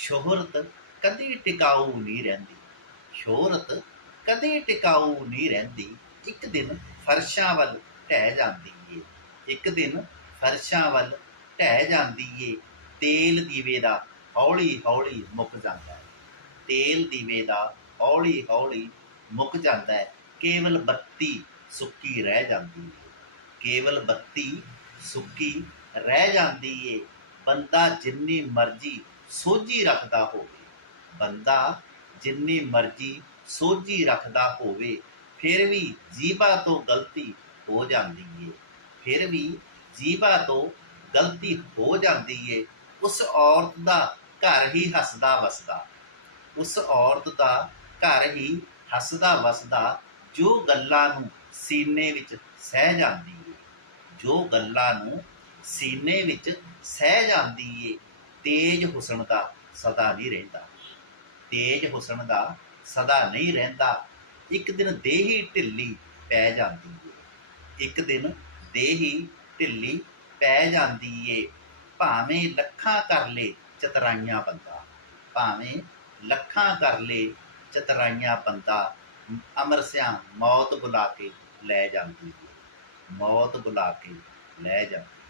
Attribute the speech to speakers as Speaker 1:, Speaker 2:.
Speaker 1: ਸ਼ੋਹਰਤ ਕਦੇ ਟਿਕਾਊ ਨਹੀਂ ਰਹਿੰਦੀ। ਸ਼ੋਹਰਤ ਕਦੇ ਟਿਕਾਊ ਨਹੀਂ ਰਹਿੰਦੀ। ਇੱਕ ਦਿਨ ਫਰਸ਼ਾਂ ਵੱਲ ਢਹਿ ਜਾਂਦੀ ਏ। ਇੱਕ ਦਿਨ ਫਰਸ਼ਾਂ ਵੱਲ ਢਹਿ ਜਾਂਦੀ ਏ। ਤੇਲ ਦੀਵੇ ਦਾ ਹੌਲੀ ਹੌਲੀ ਮੁੱਕ ਜਾਂਦਾ ਹੈ ਤੇਲ ਦੀਵੇ ਦਾ ਹੌਲੀ ਹੌਲੀ ਮੁੱਕ ਜਾਂਦਾ ਹੈ ਕੇਵਲ ਬੱਤੀ ਸੁੱਕੀ ਰਹਿ ਜਾਂਦੀ ਏ। ਕੇਵਲ ਬੱਤੀ ਸੁੱਕੀ ਰਹਿ ਜਾਂਦੀ ਏ। ਬੰਦਾ ਜਿੰਨੀ ਮਰਜ਼ੀ ਸੋਝੀ ਰੱਖਦਾ ਹੋਵੇ। ਬੰਦਾ ਜਿੰਨੀ ਮਰਜ਼ੀ ਸੋਝੀ ਰੱਖਦਾ ਹੋਵੇ, ਫਿਰ ਵੀ ਜੀਭਾ ਤੋਂ ਗਲਤੀ ਹੋ ਜਾਂਦੀ ਏ। ਫਿਰ ਵੀ ਜੀਭਾ ਤੋਂ ਗਲਤੀ ਹੋ ਜਾਂਦੀ ਏ। ਉਸ ਔਰਤ ਦਾ ਘਰ ਹੀ ਹੱਸਦਾ ਵਸਦਾ। ਉਸ ਔਰਤ ਦਾ ਘਰ ਹੀ ਹੱਸਦਾ ਵਸਦਾ ਜੋ ਗੱਲਾਂ ਨੂੰ ਸੀਨੇ ਵਿੱਚ ਸਹਿ ਜਾਂਦੀ ਏ। ਜੋ ਗੱਲਾਂ ਨੂੰ ਸੀਨੇ ਵਿੱਚ ਸਹਿ ਜਾਂਦੀ ਏ। ਤੇਜ ਹੁਸਨ ਦਾ ਸਦਾ ਨਹੀਂ ਰਹਿੰਦਾ। ਤੇਜ ਹੁਸਨ ਦਾ ਸਦਾ ਨਹੀਂ ਰਹਿੰਦਾ। ਇੱਕ ਦਿਨ ਦੇਹੀ ਢਿੱਲੀ ਪੈ ਜਾਂਦੀ ਏ। ਇੱਕ ਦਿਨ ਦੇਹੀ ਢਿੱਲੀ ਪੈ ਜਾਂਦੀ ਏ। ਭਾਵੇਂ ਲੱਖਾਂ ਕਰ ਲੇ ਚਤਰਾਈਆਂ ਬੰਦਾ। ਭਾਵੇਂ ਲੱਖਾਂ ਕਰ ਲੇ ਚਤਰਾਈਆਂ ਬੰਦਾ। ਅਮਰ ਸਿਆਂ ਮੌਤ ਬੁਲਾ ਕੇ ਲੈ ਜਾਂਦੀ ਏ। ਮੌਤ ਬੁਲਾ ਕੇ ਲੈ ਜਾਂਦੀ